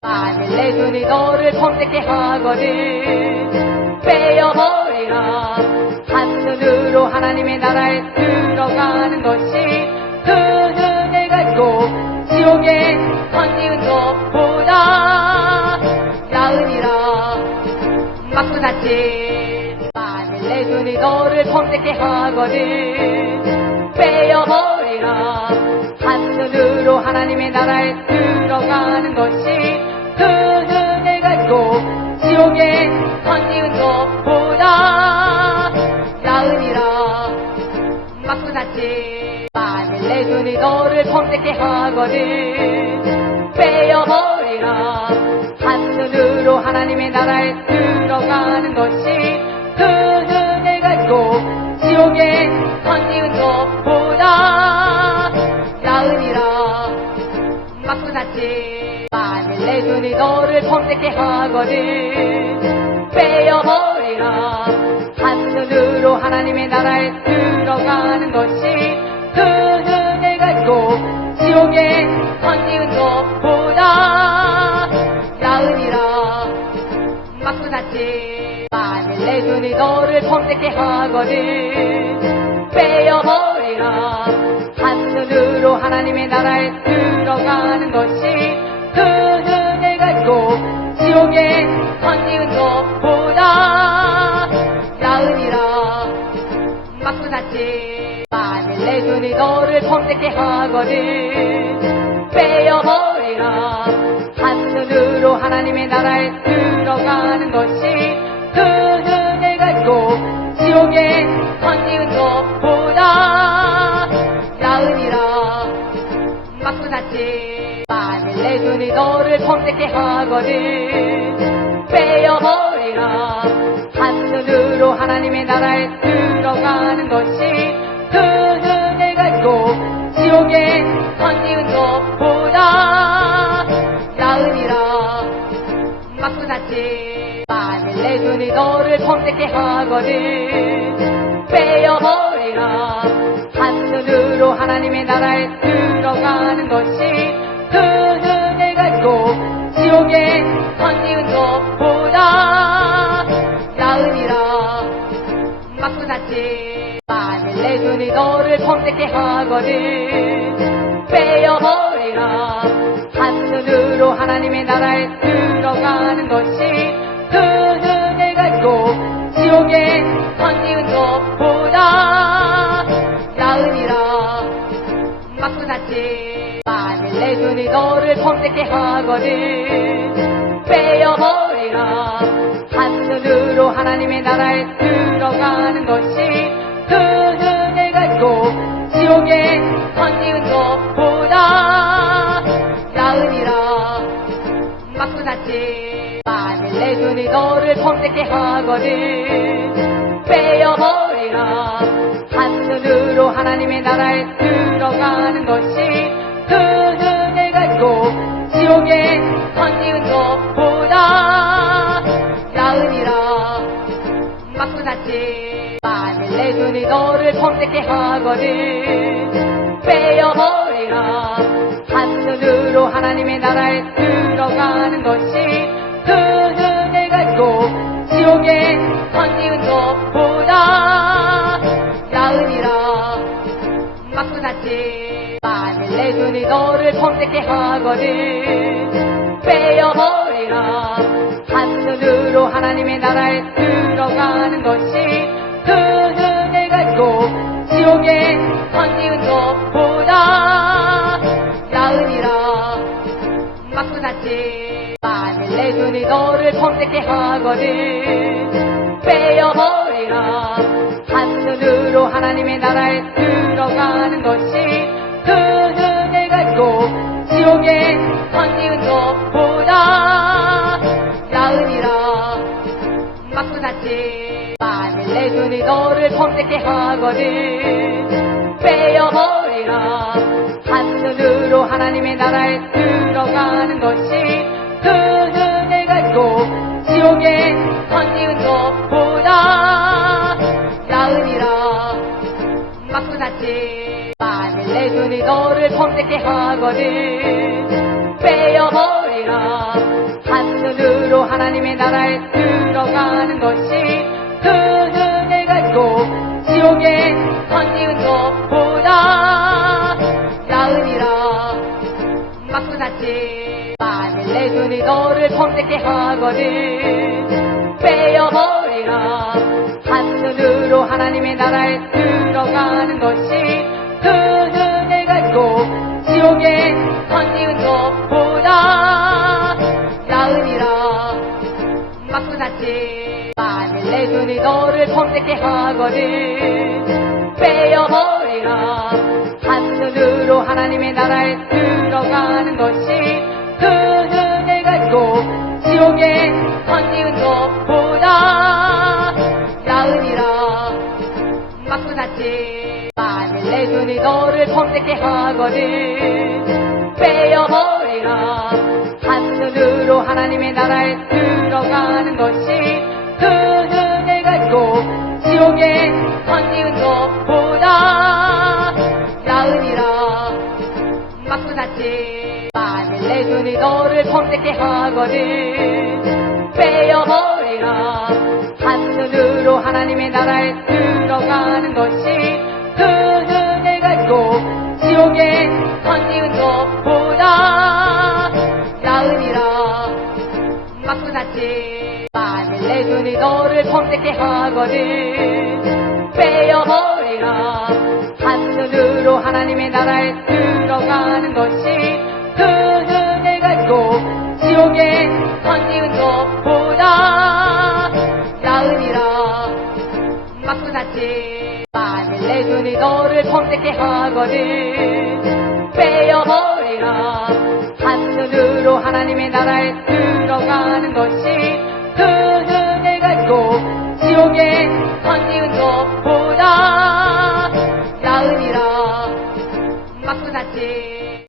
만일 내 눈이 너를 범죄케 하거든 빼어버리라. 한눈으로 하나님의 나라에 들어가는 것이 그 눈을 가지고 지옥에 던지는 것보다 나으니라. 맞고 낫지. 만일 내 눈이 너를 범죄케 하거든 빼어버리라. 한눈으로 하나님의 나라에 들어가는 것이 그 눈을 가지고 지옥에 던지는 것보다 나으니라. 맞고 낫지. 만일 내 눈이 너를 범죄케 하거든 빼어버리라. 한눈으로 하나님의 나라에 들어가는 것이 그 눈을 가지고 지옥에 던지는 것보다 나으니라. 맞고 낫지. 만일 내 눈이 너를 범죄케 하거든 빼어버리라. 한눈으로 하나님의 나라에 들어가는 것이 그 눈을 가지고 지옥에 던지는 것보다 나으니라. 맞고 낫지. 만일 내 눈이 너를 범죄케 하거든 빼어버리라. 한눈으로 하나님의 나라에 들어가는 것이 그 눈을 가지고 지옥에 던지는 것보다 나으니라. 맞고 낫지. 만일 내 눈이 너를 범죄케 하거든 빼어버리라. 한눈으로 하나님의 나라에 들어가는 것이 그 눈을 가지고 지옥에 던지는 것보다 나으니라. 맞고 낫지. 만일 내 눈이 너를 범죄케 하거든 빼어버리라. 한눈으로 하나님의 나라에 들어가는 것이 그 눈을 가지고 지옥에 던지는 것보다 나으니라. 맞고 낫지. 만일 내 눈이 너를 범죄케 하거든 빼어버리라. 한눈으로 하나님의 나라에 들어가는 것이 그 눈을 가지고 지옥에 던지는 것보다 나으니라. 맞고 낫지. 만일 내 눈이 너를 범죄케 하거든 빼어버리라. 한눈으로 하나님의 나라에 들어가는 것이 그 눈을 가지고 지옥에 던지는 것보다 나으니라. 맞고 낫지. 만일 내 눈이 너를 범죄케 하거든 빼어버리라. 한눈으로 하나님의 나라에 들어가는 것이 그 눈을 가지고 지옥에 던지는 것보다 나으니라. 맞고 낫지. 만일 내 눈이 너를 범죄케 하거든 빼어버리라. 한눈으로 하나님의 나라에 들어가는 것이 그 눈을 가지고 지옥에 던지는 것보다 나으니라. 맞고 낫지. 만일 내 눈이 너를 범죄케 하거든 빼어버리라. 한눈으로 하나님의 나라에 들어가는 것이 그 눈을 가지고 지옥에 던지는 것보다 나으니라. 맞고 낫지. 만일 내 눈이 너를 범죄케 하거든 빼어버리라. 한눈으로 하나님의 나라에 들어가는 것이 그 눈을 가지고 지옥에 던지는 것보다 나으니라. 맞고 낫지. 만일 내 눈이 너를 범죄케 하거든 빼어버리라. 한눈으로 하나님의 나라에 들어가는 것이 그 눈을 가지고 지옥에 던지는 것보다 나으니라. 맞고 낫지. 만일 내 눈이 너를 범죄케 하거든 빼어버리라. 한눈으로 하나님의 나라에 들어가는 것이 그 눈을 가지고 지옥에 던지는 것보다 나으니라. 맞고 낫지. 만일 내 눈이 너를 범죄케 하거든 빼어버리라. 한눈으로 하나님의 나라에 들어가는 것이 그 은혜 가지고 지옥에 던지는 것보다 나으니라. 맞고 샀지. 만일 내 눈이 너를 범죄케 하거든 빼어버리라. 한눈으로 하나님의 나라에 들어가는 것이 그 은혜 가지고 지옥에 던지는 것보다 나으니라. 맞고 샀지. 만일 내 눈이 너를 범죄케 하거든 빼어버리라. 한눈으로 하나님의 나라에 들어가는 것이 그 은혜 가지고 지옥에 던지는 것보다 나으니라. 맞고 샀지. 만일 내 눈이 너를 범죄케 하거든 빼어버리라. 한눈으로 하나님의 나라에 들어가는 것이 그 은혜 가지고 지옥에 던지는 것보다 나으니라. 맞고 샀지. 만일 내 눈이 너를 범죄케 하거든 빼어버리라. 한눈으로 하나님의 나라에 들어가는 것이 그 은혜 가지고 지옥에 던지는 것보다 나으니라. 맞고 샀지. 만일 내 눈이 너를 범죄케 하거든 빼어버리라. 한눈으로 하나님의 나라에 들어가는 것이 그 은혜 가지고 지옥에 던지는 것보다 나으니라. 맞고 샀지. 만일 내 눈이 너를 범죄케 하거든 빼어버리라. 한눈으로 하나님의 나라에 들어가는 것이